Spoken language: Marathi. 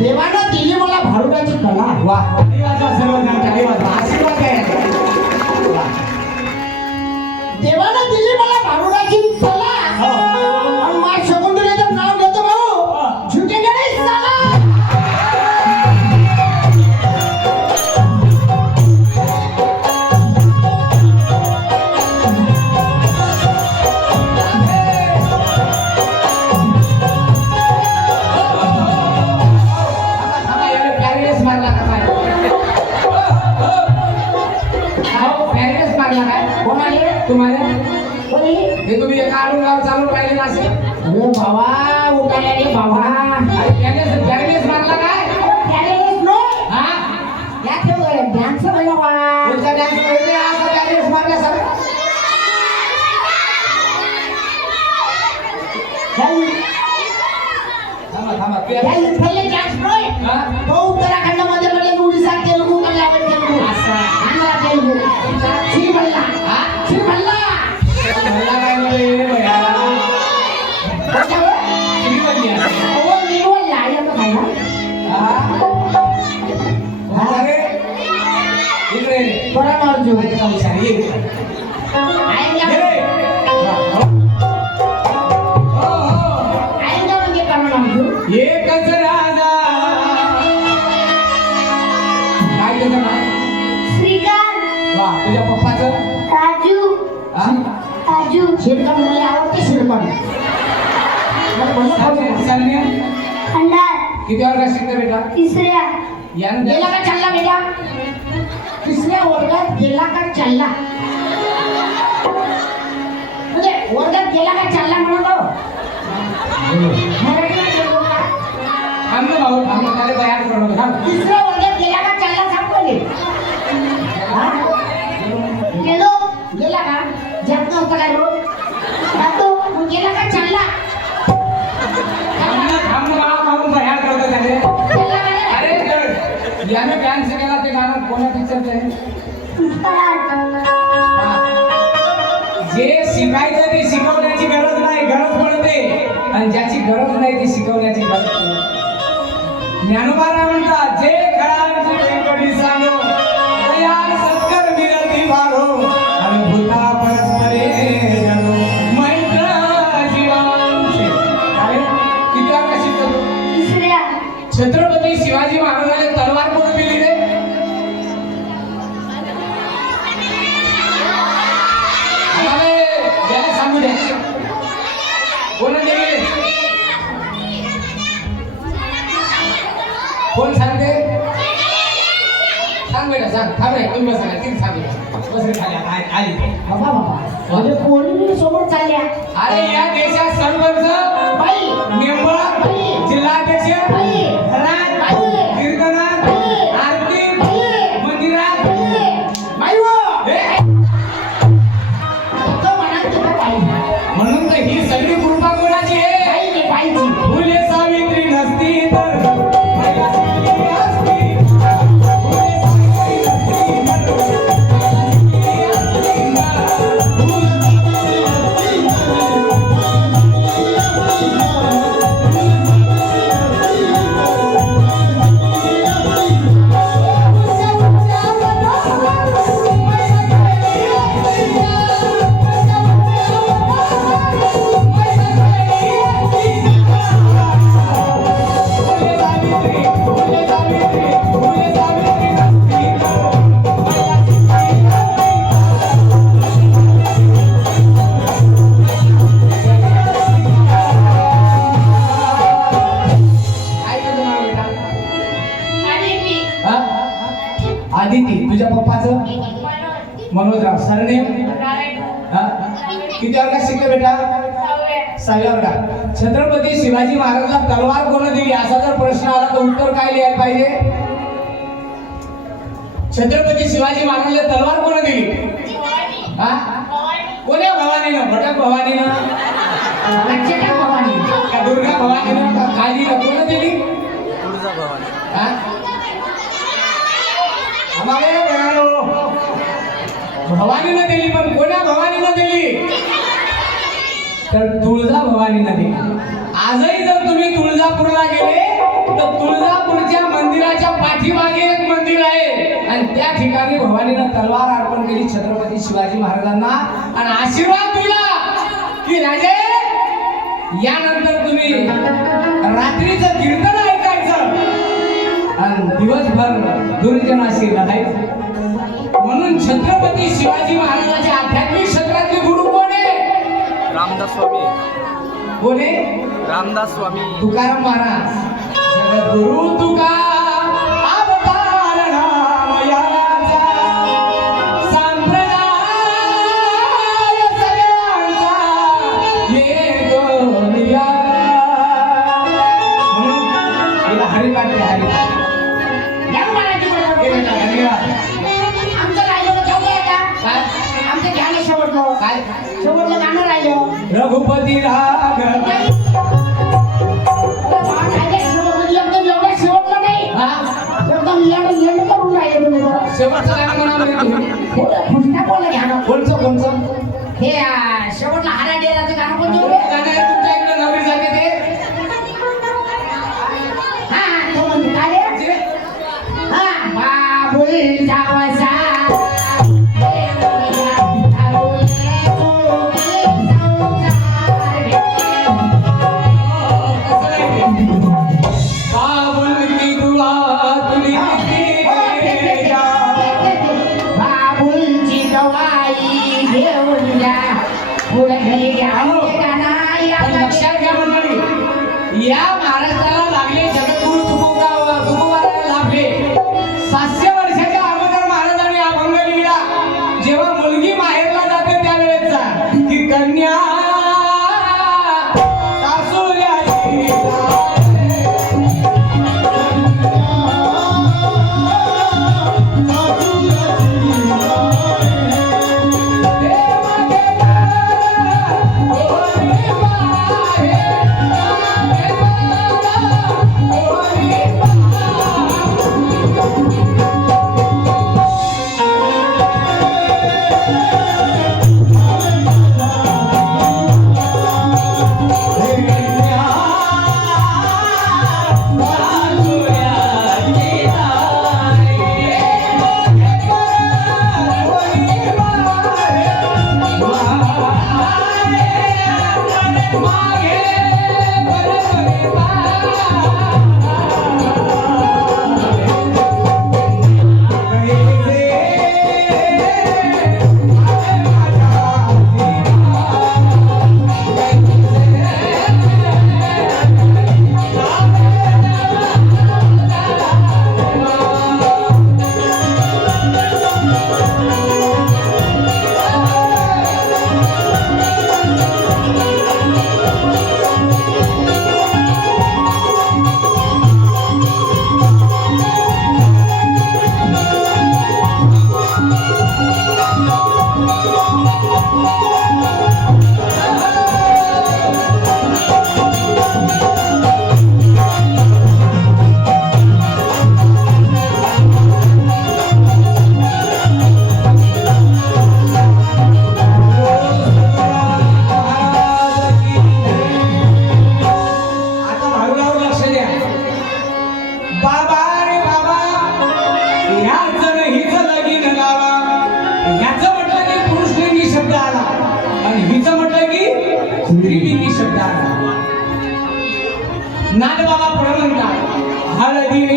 देवानं दिली मला भारुडाची कला. वा सर्वजण टाळी वाजवा आशीर्वाद आहे. देवानं दिली मला भारुडाची कला. आणि माझ्या शकुंतलेचं नाव घेतो भाऊ झुकेगा नाही साला. तुम्हाला हे तुम्ही एका आडून गाव चालून राहिले असेल. अरे बाबा उठायला रे बाबा. पॅरेस मारला काय पॅरेस नो हा या ठेव डान्स मला बा. कोणता डान्स करते आज पॅरेस मारला सर. थांबा पहिले डान्स नोय तो उत्तराखंडमध्ये मध्ये उडीसा तेलुगू मल्याळम तेलुगू आंध्रा तेलुगू श्रीमल्ला श्रीमल्ला मला काय बोलले भैया ओ निवडला या मग काय अरे इकडे बरा मारजो सॉरी आएंगे म्हणजे करणं मारजो एकच राजा काय त्याचं नाव श्रीकांत वा तुझ्या पप्पाचं राजू हा राजू शिरकण मला आवडते शिरकण सरने खंडार किती वर्गात शिकते बेटा तिसऱ्या यानं गेला का चालला बेटा तिसऱ्या वर्गात गेला का चालला म्हणजे वर्गात गेला का चालला म्हणतो मराठीमध्ये बोलतो का? थांब ना भाऊ थांब त्याला तयार करू थांब तिसऱ्या वर्गात गेला का चालला सांग पहिले गेलो गेला का जात नव्हता काय रोज जातो मग गेला का चालला थांब ना भाऊ तयार करतो त्याने चालला का नाही? अरे यानं डान्स केला ते गाणं कोणा पिक्चरचं आहे पुष्पराज जे शिकायचं ते शिकवण्याची गरज नाही गरज पडते आणि ज्याची गरज नाही ती शिकवण्याची गरज पडते. ज्ञानोबा म्हणतात जे खळांची वेंकटी सांगो दयाल सत्कर मिरती वाढो अनुभूता परस्परे जनो मैत्र जीवांचे. काय किती वेळा शिकतो तिसऱ्या छत्रपती शिवाजी महाराजांनी तलवार कोण दिली रे आम्हाला याला सांगू द्या कोण दिली कोण सांगते सांग बेटा सांग थांब रे तुम्ही बसा किती सांग बस रे खाली आली बाबा बाबा म्हणजे पोरी समोर चालल्या अरे या देशात सरपंच बाई मेंबर जिल्हाध्यक्ष घरात कीर्तनात आरती मंदिरात बाई हो हे, तो म्हणा तुला पाहिजे म्हणून तर ही सगळी कृपा कोणाची आहे पाहिजे पाहिजे फुले सावित्री नसती तर महिला शिकली असती. फुले सावित्री नसती तर महिला शिकली असती ना. फुले सावित्री फुले सावित्री फुले सावित्री नसती तर महिला शिकली असती. काय केलं मला बेटा आदिती हा? आदिती तुझ्या पप्पाचं मनोजराव सरनेम हा? किती वर्गात शिकले बेटा सहाव्या वर्गात. छत्रपती शिवाजी महाराजांना तलवार कोण दिली असा जर प्रश्न आला तर उत्तर काय लिहायला पाहिजे छत्रपती शिवाजी महाराजांना तलवार कोण दिली हा कोण्या भवानीनं भटक भवानीनं लक्षात भवानी का दुर्गा भवानीनं का कालीला कोण दिली हा आम्हाला बघालो भवानीनं दिली पण कोण्या भवानीनं दिली तर तुळजा भवानीनं दिली. आजही जर तुम्ही तुळजापूरला गेले तर तुळजापूर ठिकाणी भवानीनं तलवार अर्पण केली छत्रपती शिवाजी महाराजांना आणि आशीर्वाद दिला की राजे यानंतर तुम्ही रात्रीचं कीर्तन ऐकायचं आणि दिवसभर दुर्जनाशी लढायचं. म्हणून छत्रपती शिवाजी महाराजांचे आध्यात्मिक क्षेत्रातले गुरु कोण आहे? रामदास स्वामी. कोण आहे? रामदास स्वामी. तुकाराम महाराज. जगद्गुरु तुका अवतार रामयाचा, संप्रदाय सगळ्यांचा एक निया. म्हणून हिला हरिपाठ आहे, हरिपाठ. या महाराज हे बेटा, धन्यवाद. आमचं राहिलं ठेवलंय का? काय आमचं घ्यायला शेवटलं काय शेवटलं गाणं राहिलं रघुपती राघव. एकदम शेवटलं नाही हा एकदम लेंड करून राहिले तुम्ही जरा. शेवटचं काय म्हणावं लागेल तुम्ही? पुन्हा बोला घ्या ना. कोणचं हे शेवटला हारा डेराचं गाणं कोणतं कोणतं होतं? गाणं आहे तुमच्या इकडे नवरी जाते ते? हा तो म्हणतो काय रे? हा बाबुल जावसा काबुल की दुआ तुली जा. बाबुलची दवाई घेऊन जा पुढे घरी घ्या पण लक्षात घ्या मंडळी, या महाराष्ट्राला लागले जगद्गुरु तुकोबाराला लाभले 700 वर्षाच्या अगोदर महाराजांनी अभंग लिहिला. जेव्हा मुलगी माहेरला जाते त्यावेळेचा की कन्या सासूल्याची नाद बाबा पुढे म्हणतात हळदीने